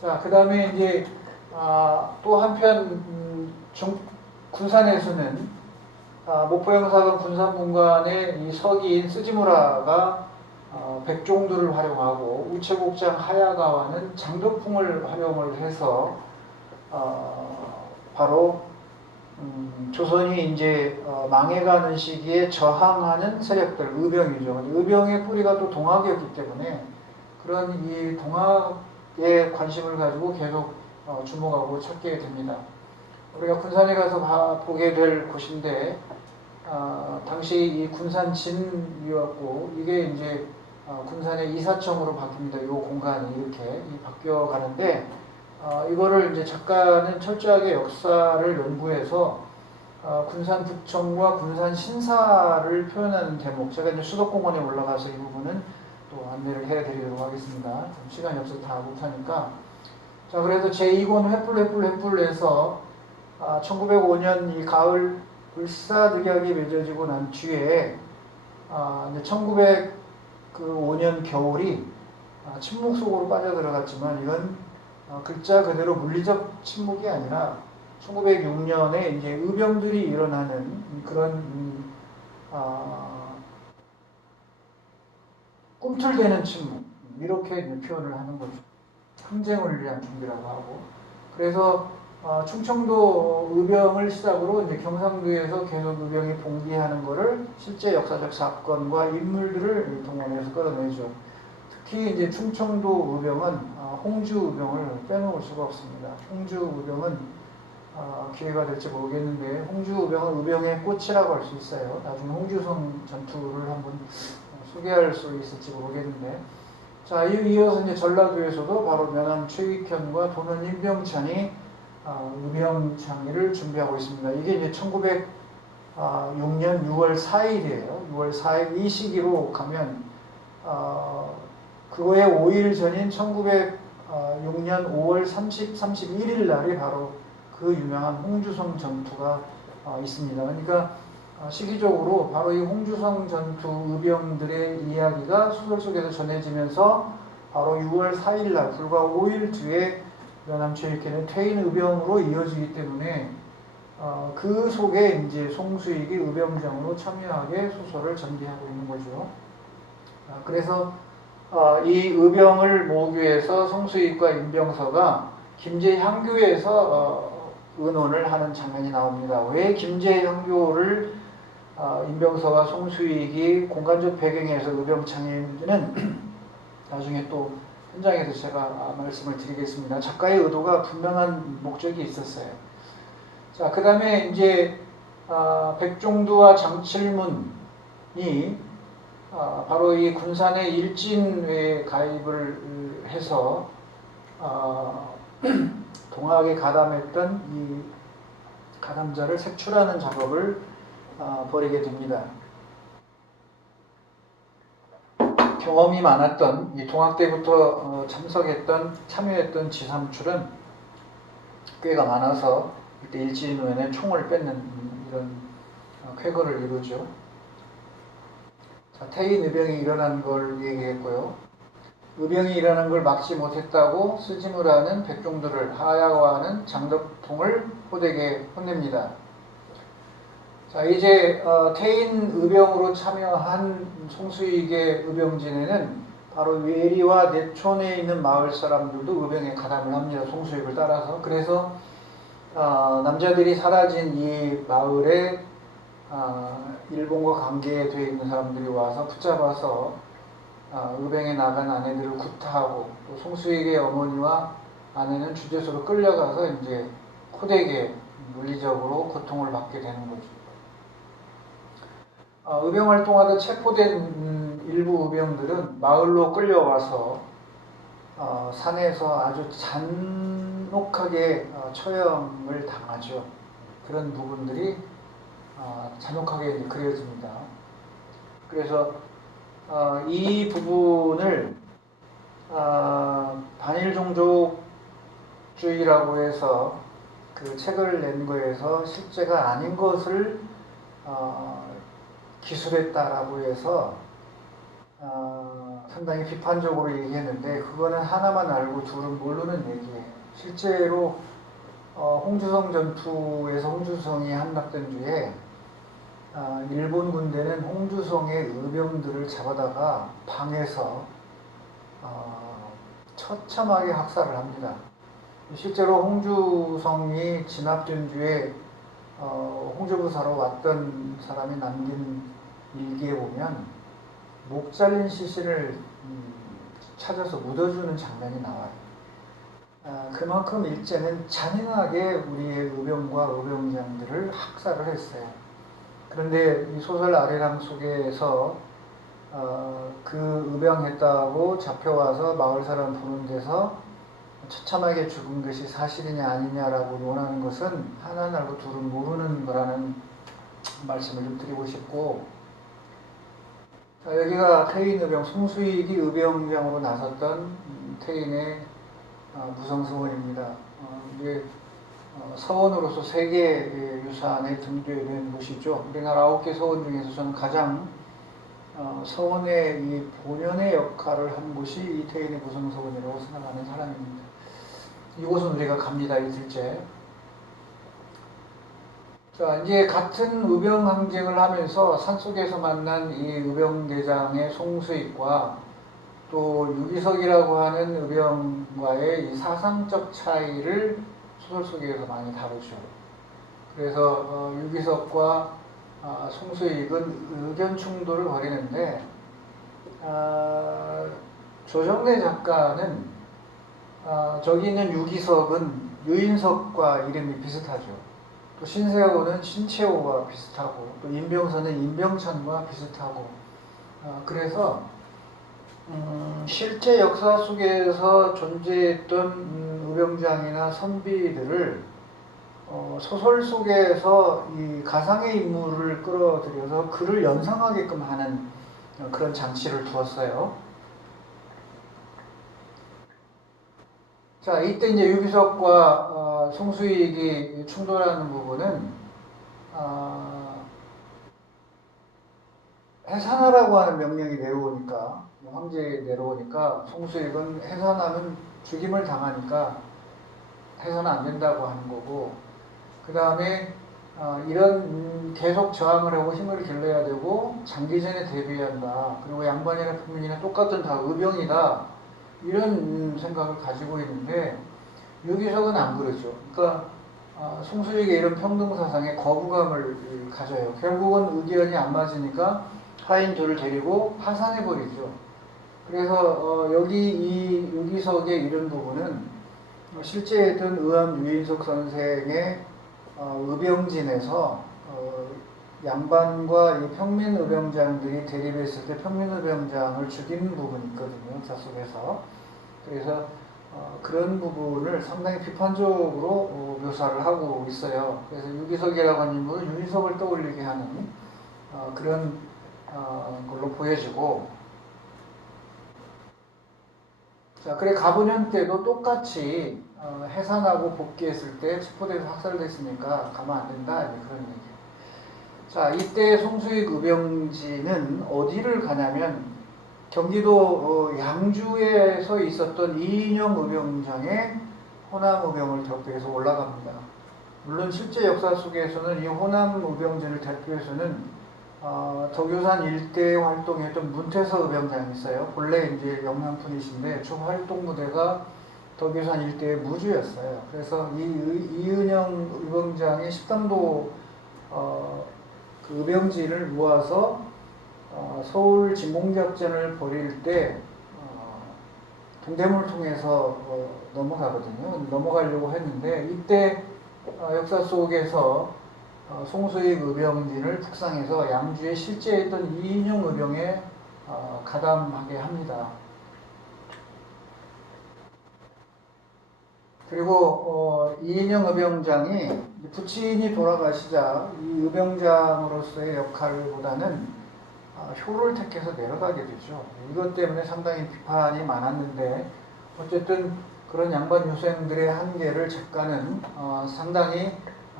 자, 그 다음에 이제 또 한편 군산에서는 목포영사관 군산분관의 이 서기인 스지무라가 백종두를 활용하고 우체국장 하야가와는 장덕풍을 활용을 해서 바로 조선이 이제 망해가는 시기에 저항하는 세력들, 의병이죠. 의병의 뿌리가 또 동학이었기 때문에 그런 이 동학에 관심을 가지고 계속 주목하고 찾게 됩니다. 우리가 군산에 가서 보게 될 곳인데 당시 이 군산진이었고 이게 이제 군산의 이사청으로 바뀝니다. 이 공간이 이렇게 바뀌어 가는데 이거를 이제 작가는 철저하게 역사를 연구해서 군산부청과 군산신사를 표현하는 대목, 제가 이제 수덕공원에 올라가서 이 부분은 또 안내를 해드리도록 하겠습니다. 시간이 없어서 다 못하니까. 자, 그래서 제2권 횃불해서 1905년 이 가을 을사늑약이 맺어지고 난 뒤에 이제 1905년 겨울이 침묵 속으로 빠져들어갔지만 이건 글자 그대로 물리적 침묵이 아니라 1906년에 이제 의병들이 일어나는 그런 꿈틀대는 침묵, 이렇게 표현을 하는 거죠. 항쟁을 위한 준비라고 하고. 그래서 충청도 의병을 시작으로 이제 경상도에서 계속 의병이 봉기하는 것을 실제 역사적 사건과 인물들을 동원해서 끌어내죠. 특히 이제 충청도 의병은 홍주 의병을 빼놓을 수가 없습니다. 홍주 의병은 기회가 될지 모르겠는데 홍주 의병은 의병의 꽃이라고 할 수 있어요. 나중에 홍주성 전투를 한번 소개할 수 있을지 모르겠는데, 자, 이어서 이제 전라도에서도 바로 면함 최익현과 도는 임병찬이 의병창의를 준비하고 있습니다. 이게 이제 1906년 6월 4일이에요. 6월 4일 이 시기로 가면 그거의 5일 전인 1906년 5월 31일 날이 바로 그 유명한 홍주성 전투가 있습니다. 그러니까 시기적으로 바로 이 홍주성 전투 의병들의 이야기가 소설 속에서 전해지면서 바로 6월 4일 날 불과 5일 뒤에 면함 최익현의 퇴인 의병으로 이어지기 때문에 그 속에 이제 송수익이 의병장으로 참여하게 소설을 전개하고 있는 거죠. 그래서 이 의병을 모으기 위해서 송수익과 임병서가 김제향교에서 의논을 하는 장면이 나옵니다. 왜 김제향교를 임병서와 송수익이 공간적 배경에서 의병창의했는지는 나중에 또 현장에서 제가 말씀을 드리겠습니다. 작가의 의도가 분명한 목적이 있었어요. 자, 그 다음에 이제 백종두와 장칠문이 바로 이 군산의 일진회에 가입을 해서 동학에 가담했던 이 가담자를 색출하는 작업을 벌이게 됩니다. 경험이 많았던 이 동학 때부터 참여했던 지삼출은 꽤가 많아서 이때 일진회는 총을 뺏는 이런 쾌거를 이루죠. 자, 퇴인 의병이 일어난 걸 얘기했고요. 의병이 일어난 걸 막지 못했다고 스지무라는 백종두를, 하야와는 장덕풍을 호되게 혼냅니다. 자, 이제 퇴인 의병으로 참여한 송수익의 의병진에는 바로 외리와 내촌에 있는 마을 사람들도 의병에 가담을 합니다. 송수익을 따라서. 그래서 남자들이 사라진 이 마을에 일본과 관계되어 있는 사람들이 와서 붙잡아서 의병에 나간 아내들을 구타하고, 또 송수익의 어머니와 아내는 주재소로 끌려가서 이제 호되게 물리적으로 고통을 받게 되는 거죠. 의병 활동하다 체포된 일부 의병들은 마을로 끌려와서 산에서 아주 잔혹하게 처형을 당하죠. 그런 부분들이 잔혹하게 그려집니다. 그래서 이 부분을 반일종족주의라고 해서 그 책을 낸 거에서 실제가 아닌 것을 기술했다라고 해서 상당히 비판적으로 얘기했는데 그거는 하나만 알고 둘은 모르는 얘기예요. 실제로 홍주성 전투에서 홍주성이 함락된 뒤에 일본 군대는 홍주성의 의병들을 잡아다가 방에서 처참하게 학살을 합니다. 실제로 홍주성이 진압된 뒤에 홍주부사로 왔던 사람이 남긴 일기에 보면 목 잘린 시신을 찾아서 묻어주는 장면이 나와요. 그만큼 일제는 잔인하게 우리의 의병과 의병장들을 학살을 했어요. 그런데 이 소설 아래랑 속에서 그 의병했다고 잡혀와서 마을 사람 보는 데서 처참하게 죽은 것이 사실이냐 아니냐라고 논하는 것은 하나는 알고 둘은 모르는 거라는 말씀을 좀 드리고 싶고, 자, 여기가 태인 의병, 송수익이 의병장으로 나섰던 태인의 무성서원입니다. 이게 서원으로서 세계 유산에 등재된 곳이죠. 우리나라 9개 서원 중에서 저는 가장 서원의 이 본연의 역할을 한 곳이 이 태인의 무성서원이라고 생각하는 사람입니다. 이곳은 우리가 갑니다, 이틀째. 자, 이제 같은 의병 항쟁을 하면서 산속에서 만난 이 의병대장의 송수익과 또 유기석이라고 하는 의병과의 이 사상적 차이를 소설 속에서 많이 다루죠. 그래서 유기석과 송수익은 의견 충돌을 벌이는데 조정래 작가는 저기 있는 유기석은 유인석과 이름이 비슷하죠. 또 신세호는 신채호와 비슷하고 또 임병선은 임병천과 비슷하고 그래서 실제 역사 속에서 존재했던 의병장이나 선비들을 소설 속에서 이 가상의 인물을 끌어들여서 그를 연상하게끔 하는 그런 장치를 두었어요. 자, 이때 이제 유기석과 송수익이 충돌하는 부분은 해산하라고 하는 명령이 내려오니까, 황제에 내려오니까 송수익은 해산하면 죽임을 당하니까 해서는 안 된다고 하는 거고, 그 다음에 이런 계속 저항을 하고 힘을 길러야 되고 장기전에 대비해야 한다. 그리고 양반이나 평민이나 똑같은 다 의병이다. 이런 생각을 가지고 있는데 유기석은 안 그러죠. 그러니까 송수익의 이런 평등사상에 거부감을 가져요. 결국은 의견이 안 맞으니까 하인 둘을 데리고 파산해버리죠. 그래서 여기 이 유기석의 이런 부분은 실제 했던 의암 유인석 선생의 의병진에서 양반과 이 평민 의병장들이 대립했을 때 평민 의병장을 죽이는 부분이 있거든요. 역사 속에서. 그래서 그런 부분을 상당히 비판적으로 묘사를 하고 있어요. 그래서 유기석이라고 하는 인물은 유인석을 떠올리게 하는 그런 걸로 보여지고, 자, 그래 가보년 때도 똑같이 해산하고 복귀했을 때 첩보대에서 학살됐으니까 가면 안 된다, 이제 그런 얘기. 자, 이때 송수익 의병진은 어디를 가냐면 경기도 양주에서 있었던 이인영 의병장의 호남 의병을 대표해서 올라갑니다. 물론 실제 역사 속에서는 이 호남 의병진을 대표해서는 덕유산 일대에 활동했던 문태서 의병장이 있어요. 본래 이제 영남분이신데 주 활동 무대가 덕유산 일대의 무주였어요. 그래서 이 이은영 의병장이 13도 그 의병진을 모아서 서울 진공작전을 벌일 때 동대문을 통해서 넘어가거든요. 넘어가려고 했는데 이때 역사 속에서 송수익 의병진을 북상해서 양주에 실제 있던 이인영 의병에 가담하게 합니다. 그리고 이인영 의병장이 부친이 돌아가시자 이 의병장으로서의 역할보다는 효를 택해서 내려가게 되죠. 이것 때문에 상당히 비판이 많았는데 어쨌든 그런 양반 유생들의 한계를 작가는 상당히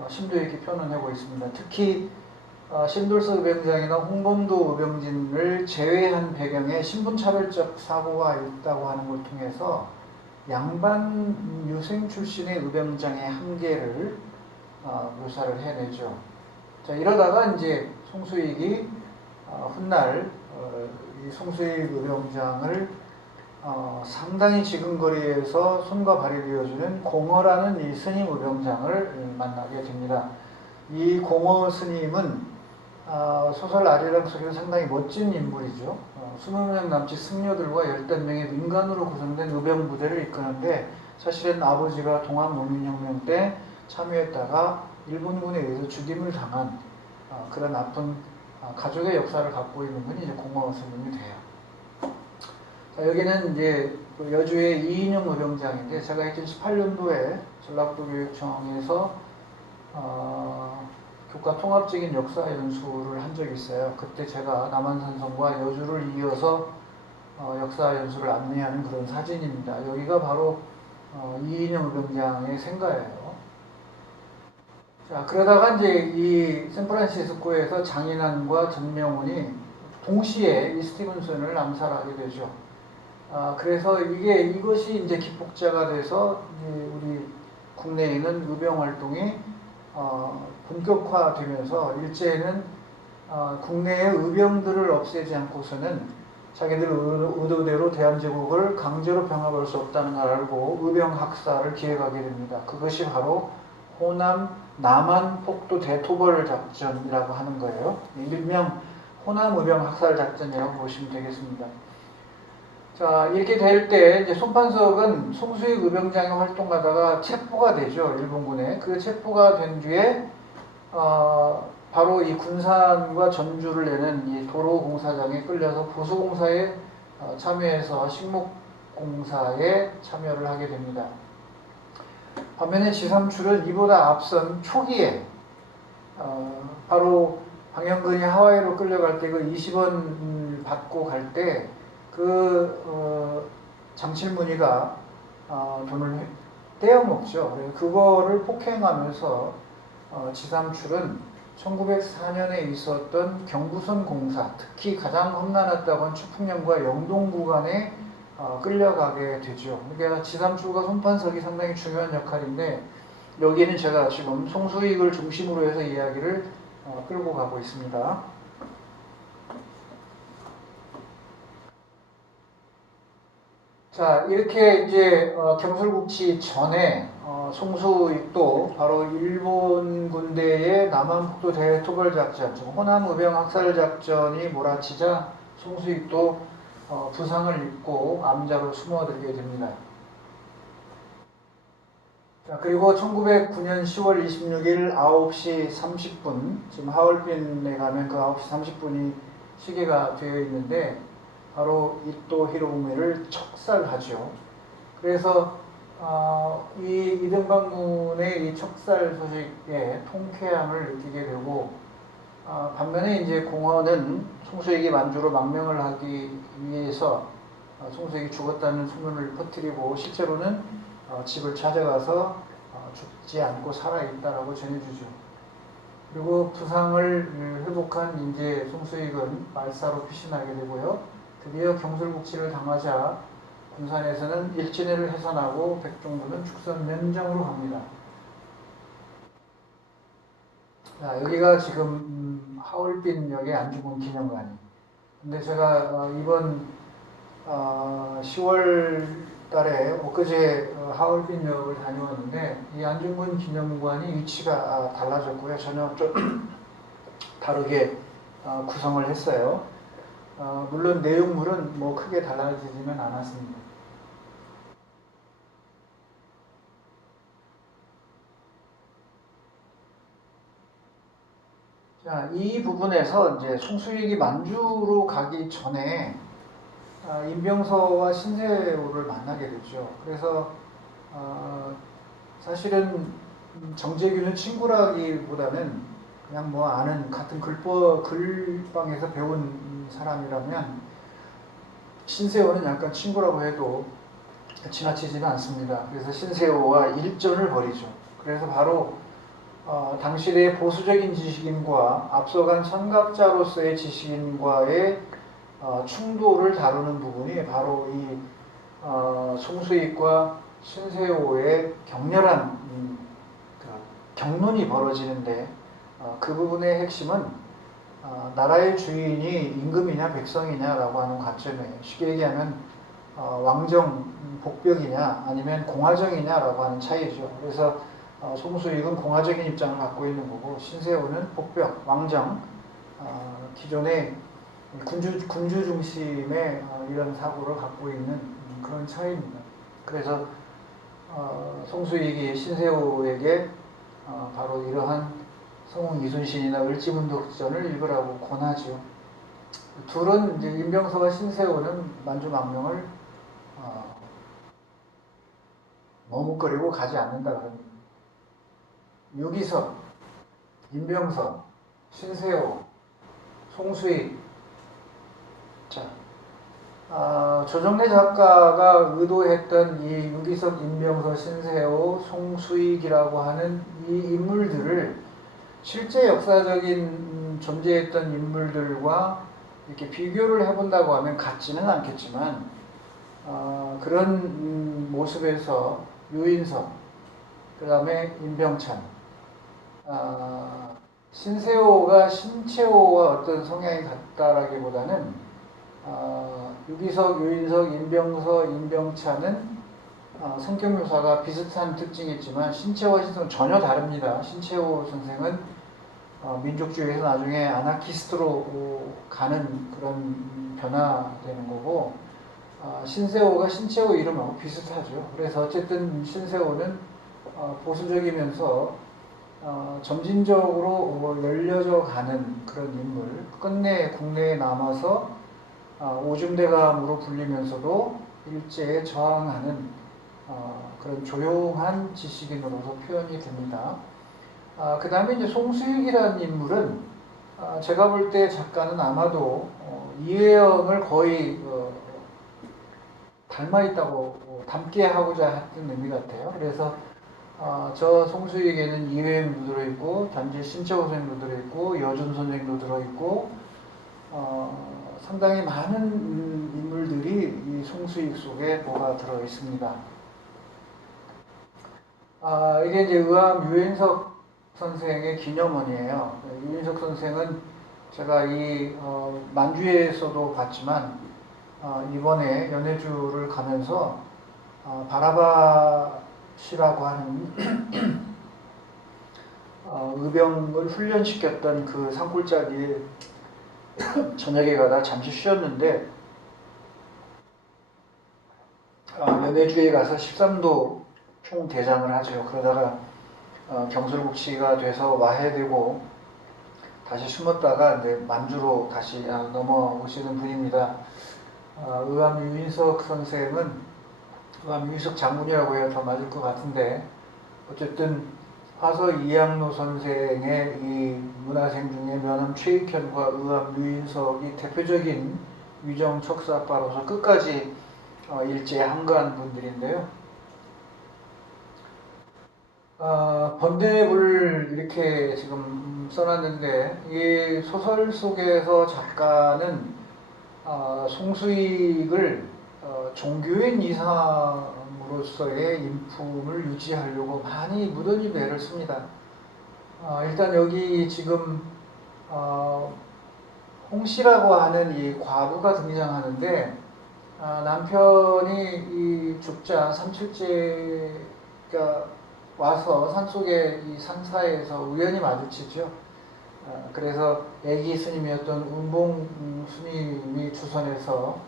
심도 있게 표현하고 있습니다. 특히 신돌서 의병장이나 홍범도 의병진을 제외한 배경에 신분차별적 사고가 있다고 하는 걸 통해서 양반 유생 출신의 의병장의 한계를 묘사를 해내죠. 자, 이러다가 이제 송수익이 훗날 이 송수익 의병장을 상당히 지근거리에서 손과 발이 되어주는 공허라는 이 스님 의병장을 만나게 됩니다. 이 공허 스님은 소설 아리랑 속에서 상당히 멋진 인물이죠. 20명 남짓 승려들과 15명의 민간으로 구성된 의병 부대를 이끄는데 사실은 아버지가 동학농민혁명 때 참여했다가 일본군에 의해서 죽임을 당한 그런 아픈 가족의 역사를 갖고 있는 분이 이제 공허 스님이 돼요. 자, 여기는 이제 여주의 이인영 의병장인데 제가 2018년도에 전라도교육청에서 교과 통합적인 역사 연수를 한 적이 있어요. 그때 제가 남한산성과 여주를 이어서 역사 연수를 안내하는 그런 사진입니다. 여기가 바로 이인영 의병장의 생가예요. 자, 그러다가 이제 이 샌프란시스코에서 장인환과 전명훈이 동시에 이 스티븐슨을 암살하게 되죠. 그래서 이것이 이제 기폭제가 돼서 우리 국내에 있는 의병 활동이 본격화되면서 일제에는 국내의 의병들을 없애지 않고서는 자기들 의도대로 대한제국을 강제로 병합할 수 없다는 걸 알고 의병 학살을 기획하게 됩니다. 그것이 바로 호남 남한 폭도 대토벌 작전이라고 하는 거예요. 일명 호남 의병 학살 작전이라고 보시면 되겠습니다. 자, 이렇게 될 때 이제 손판석은 송수익 의병장이 활동하다가 체포가 되죠. 일본군에. 그 체포가 된 뒤에 바로 이 군산과 전주를 내는 이 도로공사장에 끌려서 보수공사에 참여해서 식목공사에 참여를 하게 됩니다. 반면에 지삼출은 이보다 앞선 초기에 바로 방영근이 하와이로 끌려갈 때 그 20원을 받고 갈 때 장칠무늬가 돈을 떼어먹죠. 그거를 폭행하면서 지삼출은 1904년에 있었던 경부선 공사, 특히 가장 험난했다고 한 추풍령과 영동 구간에 끌려가게 되죠. 그러니까 지삼출과 손판석이 상당히 중요한 역할인데 여기는 제가 지금 송수익을 중심으로 해서 이야기를 끌고 가고 있습니다. 자, 이렇게 이제 경술국치 전에 송수익도 바로 일본 군대의 남한폭도 대토벌 작전, 호남 의병 학살 작전이 몰아치자 송수익도 부상을 입고 암자로 숨어들게 됩니다. 자, 그리고 1909년 10월 26일 9시 30분, 지금 하얼빈에 가면 그 9시 30분이 시계가 되어 있는데 바로 이토 히로부미를 척살하죠. 그래서 이 이등반군의 이 척살 소식에 통쾌함을 느끼게 되고 반면에 이제 공허는 송수익이 만주로 망명을 하기 위해서 송수익이 죽었다는 소문을 퍼뜨리고 실제로는 집을 찾아가서 죽지 않고 살아있다라고 전해주죠. 그리고 부상을 회복한 이제 송수익은 말사로 피신하게 되고요. 드디어 경술국치를 당하자 군산에서는 일진회를 해산하고 백종부는 축선 면장으로 갑니다. 자, 여기가 지금 하얼빈역의 안중근 기념관이. 근데 제가 이번 10월 달에 엊그제 하얼빈역을 다녀왔는데 이 안중근 기념관이 위치가 달라졌고요. 전혀 좀 다르게 구성을 했어요. 물론 내용물은 뭐 크게 달라지지는 않았습니다. 자, 이 부분에서 이제 송수익이 만주로 가기 전에 임병서와 신세호를 만나게 됐죠. 그래서 사실은 정재균은 친구라기보다는 그냥 뭐 아는 같은 글방에서 배운 사람이라면 신세호는 약간 친구라고 해도 지나치지는 않습니다. 그래서 신세호와 일전을 벌이죠. 그래서 바로 당시의 보수적인 지식인과 앞서간 선각자로서의 지식인과의 충돌을 다루는 부분이 바로 이 송수익과 신세호의 격렬한 경론이 벌어지는데 그 부분의 핵심은 나라의 주인이 임금이냐 백성이냐라고 하는 관점에 쉽게 얘기하면 왕정 복벽이냐 아니면 공화정이냐라고 하는 차이죠. 그래서 송수익은 공화적인 입장을 갖고 있는 거고 신세호는 복벽, 왕정, 기존의 군주 중심의 이런 사고를 갖고 있는 그런 차이입니다. 그래서 송수익이 신세호에게 바로 이러한 성웅 이순신이나 을지문덕전을 읽으라고 권하죠. 둘은 이제 임병서와 신세호는 만주망명을 머뭇거리고 가지 않는다 그럽니다. 유기석, 임병서, 신세호, 송수익. 자, 조정래 작가가 의도했던 이 유기석, 임병서, 신세호, 송수익이라고 하는 이 인물들을 실제 역사적인 존재했던 인물들과 이렇게 비교를 해본다고 하면 같지는 않겠지만 그런 모습에서 유인석, 그 다음에 임병찬, 신세호가 신채호와 어떤 성향이 같다라기보다는 유기석, 유인석, 임병서, 임병찬은 성격 묘사가 비슷한 특징이 있지만 신채호와 신세호는 전혀 다릅니다. 신채호 선생은 민족주의에서 나중에 아나키스트로 가는 그런 변화되는 거고 신세호가 신채호 이름하고 비슷하죠. 그래서 어쨌든 신세호는 보수적이면서 점진적으로 열려져 가는 그런 인물, 끝내 국내에 남아서 오중대감으로 불리면서도 일제에 저항하는 그런 조용한 지식인으로서 표현이 됩니다. 그 다음에 이제 송수익이라는 인물은 제가 볼 때 작가는 아마도 이회영을 거의 닮아 있다고 닮게 하고자 했던 의미 같아요. 그래서 저 송수익에는 이회영도 들어있고 단지 신채호 선생도 들어있고 여준 선생도 들어있고 상당히 많은 인물들이 이 송수익 속에 뭐가 들어있습니다. 이게 이제 의암 유인석 선생의 기념원이에요. 유인석 선생은 제가 이 만주에서도 봤지만 이번에 연해주를 가면서 바라바시라고 하는 의병을 훈련시켰던 그 산골짜기에 저녁에 가다 잠시 쉬었는데 연해주에 가서 13도 총대장을 하죠. 그러다가 경술국시가 돼서 와해되고 다시 숨었다가 이제 만주로 다시 넘어오시는 분입니다. 의암 유인석 선생은 의암 유인석 장군이라고 해야 더 맞을 것 같은데 어쨌든 화서 이양로 선생의 이 문화생 중에 면함 최익현과 의암 유인석이 대표적인 위정 척사파로서 끝까지 일제에 함가한 분들인데요. 번뇌불을 이렇게 지금 써놨는데 이 소설 속에서 작가는 송수익을 종교인 이상으로서의 인품을 유지하려고 많이 무던히 애를 씁니다. 일단 여기 지금 홍씨라고 하는 이 과부가 등장하는데 남편이 이 죽자 삼칠제가 와서 산속에 이 산사에서 우연히 마주치죠. 그래서 애기 스님이었던 운봉 스님이 주선해서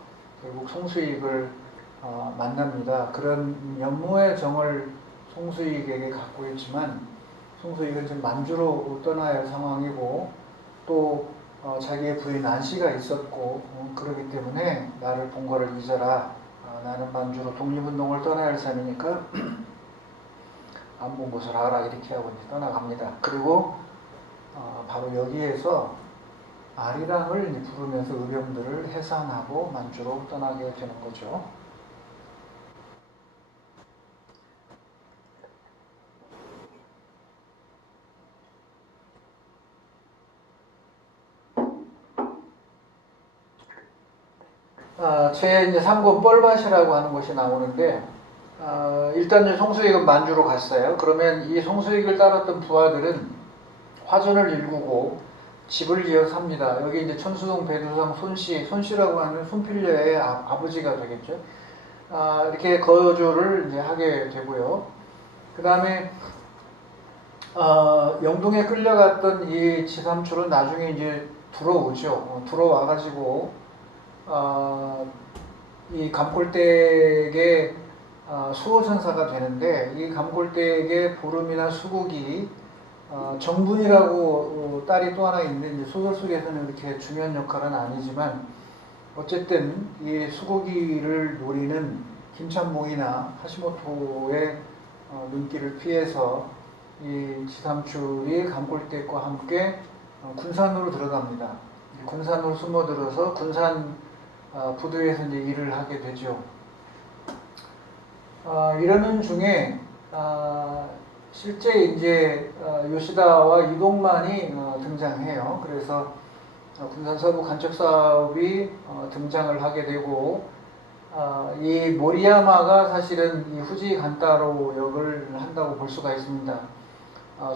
결국 송수익을 만납니다. 그런 연모의 정을 송수익에게 갖고 있지만 송수익은 지금 만주로 떠나야 할 상황이고 또 자기의 부인 안씨가 있었고 그러기 때문에 나를 본 거를 잊어라. 나는 만주로 독립운동을 떠나야 할 삶이니까 안 본 것을 알아 이렇게 하고 이제 떠나갑니다. 그리고 바로 여기에서 아리랑을 이제 부르면서 의병들을 해산하고 만주로 떠나게 되는 거죠. 제 이제 3권 뻘밭이라고 하는 것이 나오는데, 일단 이제 송수익은 만주로 갔어요. 그러면 이 송수익을 따랐던 부하들은 화전을 일구고 집을 지어 삽니다. 여기 이제 천수동 배두성 손씨라고 하는 손필려의 아버지가 되겠죠. 이렇게 거주를 이제 하게 되고요. 그 다음에 영동에 끌려갔던 이 지삼출은 나중에 이제 들어오죠. 들어와가지고 이 감골댁의 수호천사가 되는데, 이 감골댁의 보름이나 수국이 정분이라고 딸이 또 하나 있는데, 이제 소설 속에서는 이렇게 중요한 역할은 아니지만 어쨌든 이 수국이를 노리는 김찬봉이나 하시모토의 눈길을 피해서 이 지삼출이 감골댁과 함께 군산으로 들어갑니다. 군산으로 숨어들어서 군산 부두에서 이제 일을 하게 되죠. 이러는 중에 실제 이제 요시다와 이동만이 등장해요. 그래서 군산 서부 간척 사업이 등장을 하게 되고, 이 모리야마가 사실은 이 후지 간타로 역을 한다고 볼 수가 있습니다.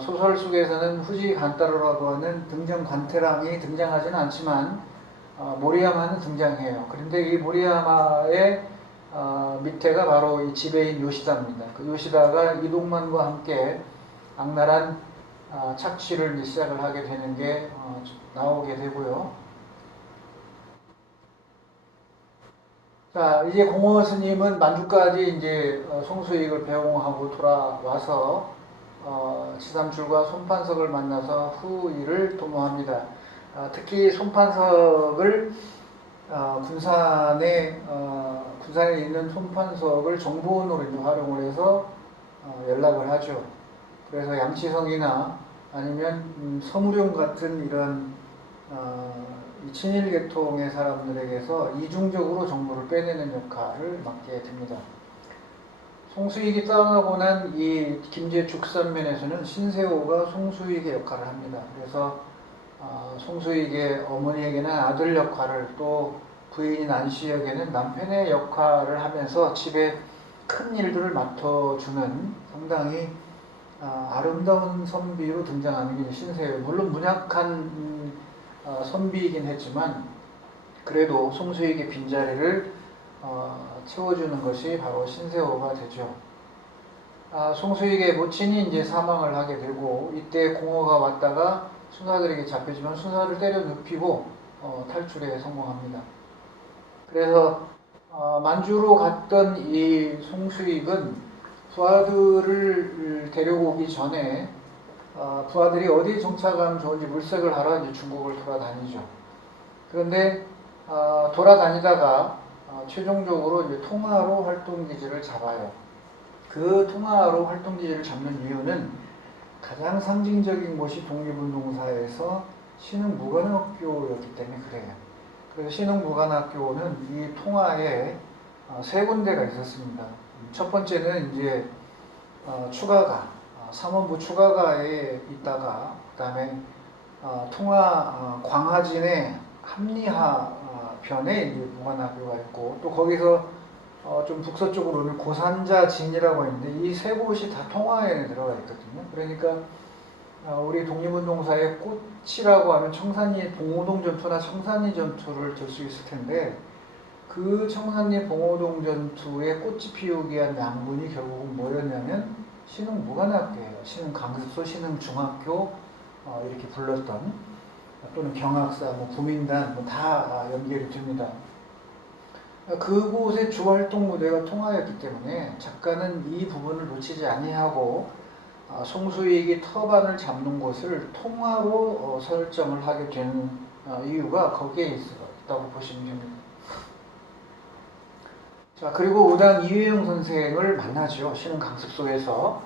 소설 속에서는 후지 간타로라고 하는 등장 관태랑이 등장하지는 않지만 모리야마는 등장해요. 그런데 이 모리야마의 밑에가 바로 이 지배인 요시다입니다. 그 요시다가 이동만과 함께 악랄한 착취를 시작을 하게 되는 게 나오게 되고요. 자, 이제 공허 스님은 만주까지 이제 송수익을 배웅하고 돌아와서 지삼출과 손판석을 만나서 후일을 도모합니다. 특히 손판석을 군산에 있는 손판석을 정보원으로 활용을 해서 연락을 하죠. 그래서 양치성이나 아니면 서무룡 같은 이런 이 친일 계통의 사람들에게서 이중적으로 정보를 빼내는 역할을 맡게 됩니다. 송수익이 떠나고 난 이 김제 죽산면에서는 신세호가 송수익의 역할을 합니다. 그래서 송수익의 어머니에게는 아들 역할을, 또 부인인 안씨에게는 남편의 역할을 하면서 집에 큰 일들을 맡아주는 상당히 아름다운 선비로 등장하는 게 신세호. 물론 문약한 선비이긴 했지만 그래도 송수익의 빈자리를 채워주는 것이 바로 신세호가 되죠. 송수익의 모친이 이제 사망을 하게 되고, 이때 공허가 왔다가 순사들에게 잡히지만 순사를 때려 눕히고 탈출에 성공합니다. 그래서 만주로 갔던 이 송수익은 부하들을 데려오기 전에 부하들이 어디에 정착하면 좋은지 물색을 하러 이제 중국을 돌아다니죠. 그런데 돌아다니다가 최종적으로 이제 통화로 활동기지를 잡아요. 그 통화로 활동기지를 잡는 이유는 가장 상징적인 곳이 독립운동사에서 신흥무관학교였기 때문에 그래요. 그래서 신흥무관학교는 이 통화에 세 군데가 있었습니다. 첫 번째는 이제 추가가, 삼원부 추가가에 있다가, 그 다음에 통화 광화진의 합리화 변에 이제 무관학교가 있고, 또 거기서 좀 북서쪽으로 오는 고산자진이라고 있는데, 이 세 곳이 다 통화에 들어가 있거든요. 그러니까 우리 독립운동사의 꽃이라고 하면 청산리 봉오동 전투나 청산리 전투를 들 수 있을 텐데, 그 청산리 봉오동 전투에 꽃이 피우기 위한 양분이 결국은 뭐였냐면 신흥무관학교예요. 신흥강습소, 신흥중학교 이렇게 불렀던, 또는 경학사, 구민단 다 연결이 됩니다. 그곳의 주활동 무대가 통화였기 때문에 작가는 이 부분을 놓치지 아니하고 송수익이 터반을 잡는 곳을 통화로 설정을 하게 된 이유가 거기에 있다고 보시면 됩니다. 자, 그리고 우당 이회영 선생을 만나죠. 신흥강습소에서.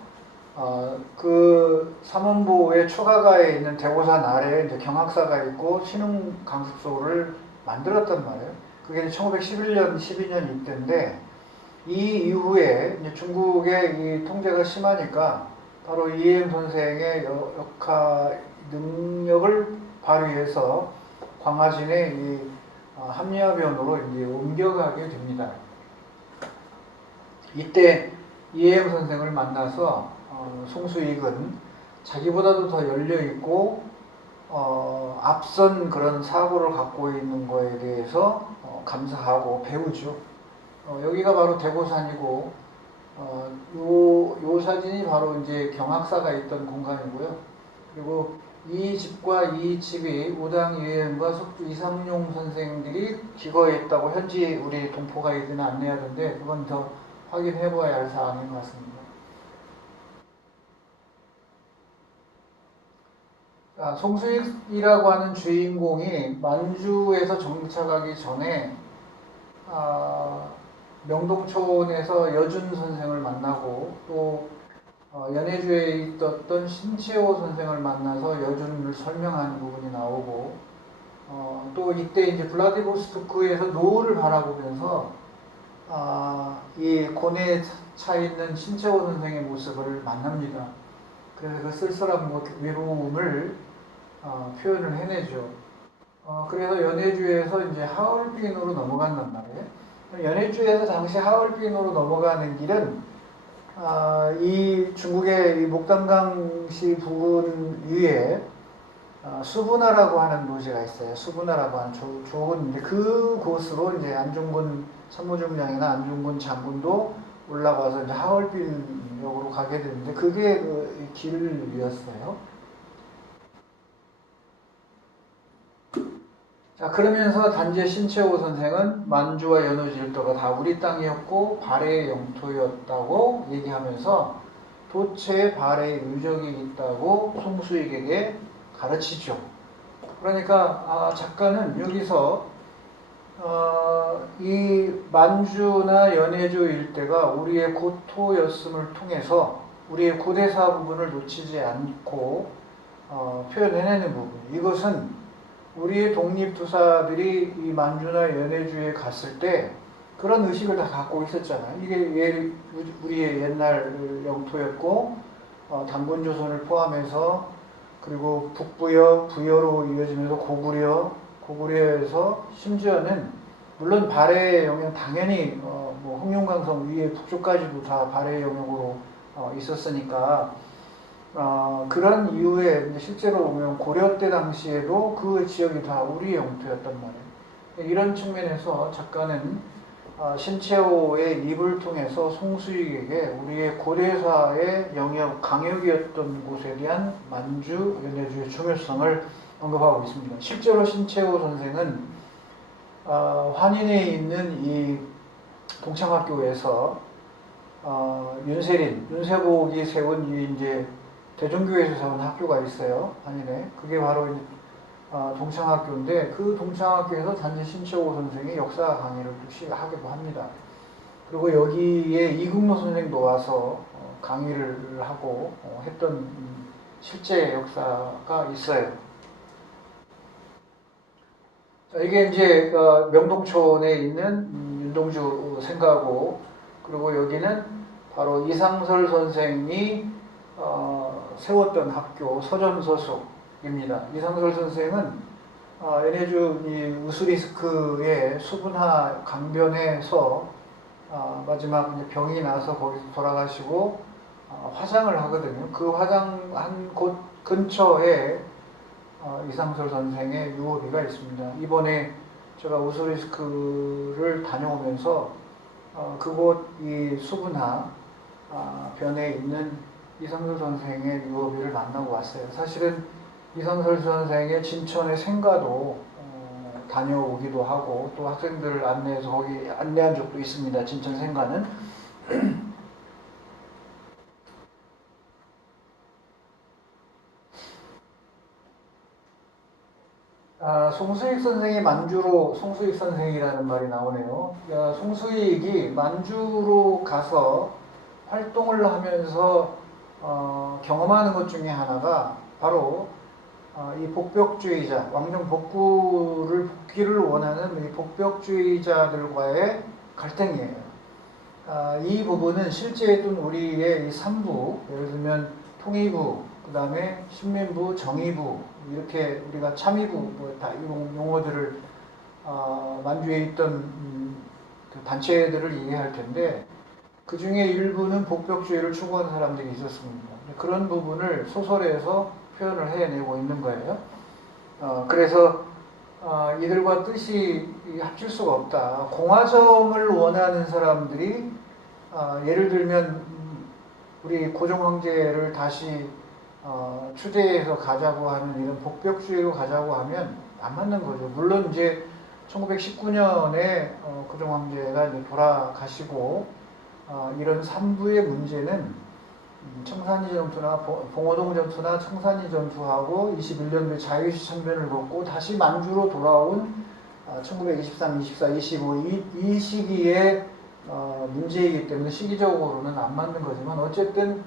그 삼원부의 초가가에 있는 대고산 아래에 이제 경학사가 있고 신흥강습소를 만들었단 말이에요. 그게 1911년, 12년 이때인데, 이 이후에 이제 중국의 이 통제가 심하니까 바로 이회영 선생의 역할 능력을 발휘해서 광화진에 이 합리화변으로 이제 옮겨가게 됩니다. 이때 이혜영 선생을 만나서 송수익은 자기보다도 더 열려있고 앞선 그런 사고를 갖고 있는 거에 대해서 감사하고 배우죠. 여기가 바로 대고산이고 요 사진이 바로 이제 경학사가 있던 공간이고요. 그리고 이 집과 이 집이 우당 이혜영과 석주 이상용 선생들이 기거했다고 현지 우리 동포 가이드는 안내하던데 그건 더 확인해 봐야 할 사항인 것 같습니다. 송수익이라고 하는 주인공이 만주에서 정착하기 전에 명동촌에서 여준 선생을 만나고 또 연해주에 있었던 신채호 선생을 만나서 여준을 설명하는 부분이 나오고 또 이때 이제 블라디보스토크에서 노을을 바라보면서 이 곤에 차 있는 신채호 선생의 모습을 만납니다. 그래서 그 쓸쓸한 외로움을 표현을 해내죠. 그래서 연해주에서 이제 하얼빈으로 넘어간단 말이에요. 연해주에서 당시 하얼빈으로 넘어가는 길은 이 중국의 이 목담강시 부근 위에 수분하라고 하는 도시가 있어요. 수분하라고 하는 좋은 그 곳으로 이제 안중근 참모중장이나 안중근 장군도 올라가서 이제 하얼빈역으로 가게 되는데 그게 그 길이었어요. 자, 그러면서 단재 신채호 선생은 만주와 연호질도가 다 우리 땅이었고 발해의 영토였다고 얘기하면서 도체에 발해의 유적이 있다고 송수익에게 가르치죠. 그러니까 작가는 여기서 이 만주나 연해주 일대가 우리의 고토였음을 통해서 우리의 고대사 부분을 놓치지 않고 표현해내는 부분. 이것은 우리의 독립투사들이 이 만주나 연해주에 갔을 때 그런 의식을 다 갖고 있었잖아요. 이게 우리의 옛날 영토였고 단군조선을 포함해서 그리고 북부여, 부여로 이어지면서 고구려에서 심지어는 물론 발해의 영역 당연히 뭐 흑룡강성 위에 북쪽까지도 다 발해의 영역으로 있었으니까 그런 이후에 실제로 보면 고려 때 당시에도 그 지역이 다 우리의 영토였단 말이에요. 이런 측면에서 작가는 신채호의 입을 통해서 송수익에게 우리의 고대사의 영역, 강역이었던 곳에 대한 만주, 연해주의 중요성을 언급하고 있습니다. 실제로 신채호 선생은 환인에 있는 이 동창학교에서 윤세복이 세운 이 이제 대종교에서 세운 학교가 있어요. 환인에. 그게 바로 동창학교인데 그 동창학교에서 단지 신채호 선생이 역사 강의를 하기도 합니다. 그리고 여기에 이국노 선생도 와서 강의를 하고 했던 실제 역사가 있어요. 자, 이게 이제 명동촌에 있는 윤동주 생가고 그리고 여기는 바로 이상설 선생이 세웠던 학교 서점서숙입니다. 이상설 선생은 연해주 우스리스크의 수분하 강변에서 마지막 이제 병이 나서 거기서 돌아가시고 화장을 하거든요. 그 화장한 곳 근처에 이상설 선생의 유업이가 있습니다. 이번에 제가 우스리스크를 다녀오면서 그곳 이 수분하 변에 있는 이상설 선생의 유업이를 만나고 왔어요. 사실은 이상설 선생의 진천의 생가도 다녀오기도 하고 또 학생들 안내해서 거기 안내한 적도 있습니다. 진천 생가는. 송수익 선생이 만주로 송수익 선생이라는 말이 나오네요. 송수익이 만주로 가서 활동을 하면서 경험하는 것 중에 하나가 바로 이 복벽주의자, 왕정 복귀를 원하는 이 복벽주의자들과의 갈등이에요. 이 부분은 실제 있던 우리의 이 3부, 예를 들면 통일부, 그 다음에 신민부, 정의부, 이렇게 우리가 참의부, 다 이런 용어들을 만주에 있던 그 단체들을 얘기할 텐데 그 중에 일부는 복벽주의를 추구하는 사람들이 있었습니다. 그런 부분을 소설에서 표현을 해내고 있는 거예요. 그래서 이들과 뜻이 합칠 수가 없다. 공화정을 원하는 사람들이 예를 들면 우리 고종 황제를 다시 추대해서 가자고 하는 이런 복벽주의로 가자고 하면 안 맞는 거죠. 물론 이제 1919년에 고종 황제가 이제 돌아가시고 이런 삼부의 문제는 청산리 전투나 봉오동 전투나 청산리 전투하고 21년도에 자유시 참변을 겪고 다시 만주로 돌아온 1923, 24, 25 이 시기에 문제이기 때문에 시기적으로는 안 맞는 거지만 어쨌든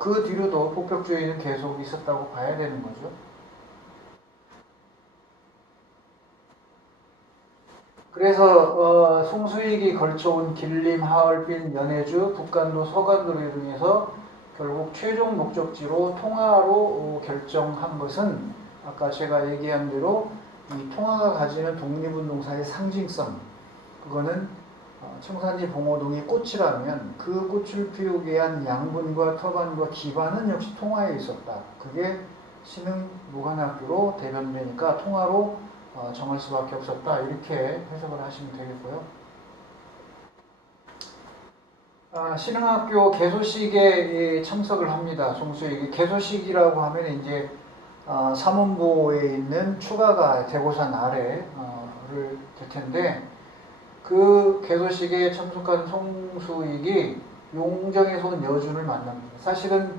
그 뒤로도 복벽주의는 계속 있었다고 봐야 되는 거죠. 그래서 송수익이 걸쳐온 길림, 하얼빈, 연해주, 북간도, 서간도를 통해서 결국 최종 목적지로 통화로 결정한 것은 아까 제가 얘기한 대로 이 통화가 가지는 독립운동사의 상징성, 그거는 청산리 봉오동이 꽃이라면 그 꽃을 피우기 위한 양분과 터반과 기반은 역시 통화에 있었다. 그게 신흥무관학교로 대변되니까 통화로 정할 수밖에 없었다. 이렇게 해석을 하시면 되겠고요. 신흥학교 개소식에 참석을 합니다. 송수익이 개소식이라고 하면 이제 삼원보에 있는 추가가 대고산 아래를 될 텐데 그 개소식에 참석한 송수익이 용정에서 온 여준을 만납니다. 사실은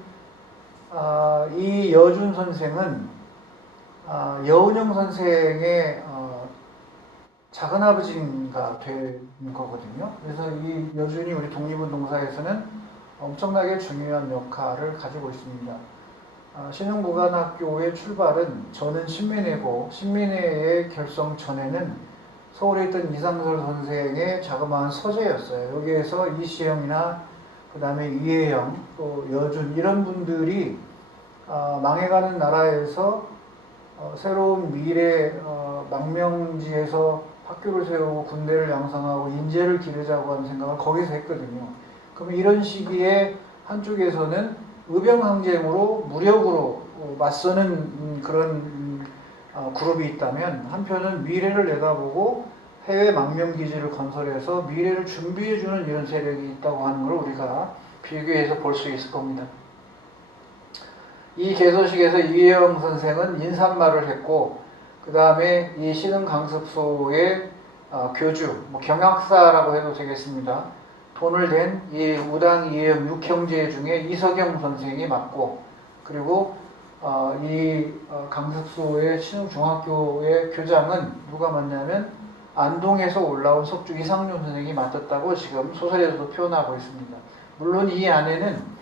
이 여준 선생은 여운형 선생의 작은아버지가 된 거거든요. 그래서 이 여준이 우리 독립운동사에서는 엄청나게 중요한 역할을 가지고 있습니다. 신흥무관학교의 출발은 저는 신민회고 신민회의 결성 전에는 서울에 있던 이상설 선생의 자그마한 서재였어요. 여기에서 이시영이나 그 다음에 이혜영 또 여준 이런 분들이 망해가는 나라에서 새로운 미래 망명지에서 학교를 세우고 군대를 양성하고 인재를 기르자고 하는 생각을 거기서 했거든요. 그러면 이런 시기에 한쪽에서는 의병항쟁으로 무력으로 맞서는 그런 그룹이 있다면 한편은 미래를 내다보고 해외 망명기지를 건설해서 미래를 준비해주는 이런 세력이 있다고 하는 걸 우리가 비교해서 볼 수 있을 겁니다. 이 개소식에서 이혜영 선생은 인사말을 했고 그 다음에 이 신흥강습소의 교주, 경학사라고 해도 되겠습니다. 돈을 댄 이 우당 이혜영 6형제 중에 이석영 선생이 맞고 그리고 이 강습소의 신흥중학교의 교장은 누가 맞냐면 안동에서 올라온 석주 이상윤 선생이 맡았다고 지금 소설에서도 표현하고 있습니다. 물론 이 안에는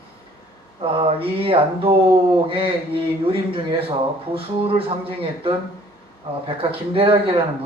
이 안동의 이 유림 중에서 보수를 상징했던 백화 김대락이라는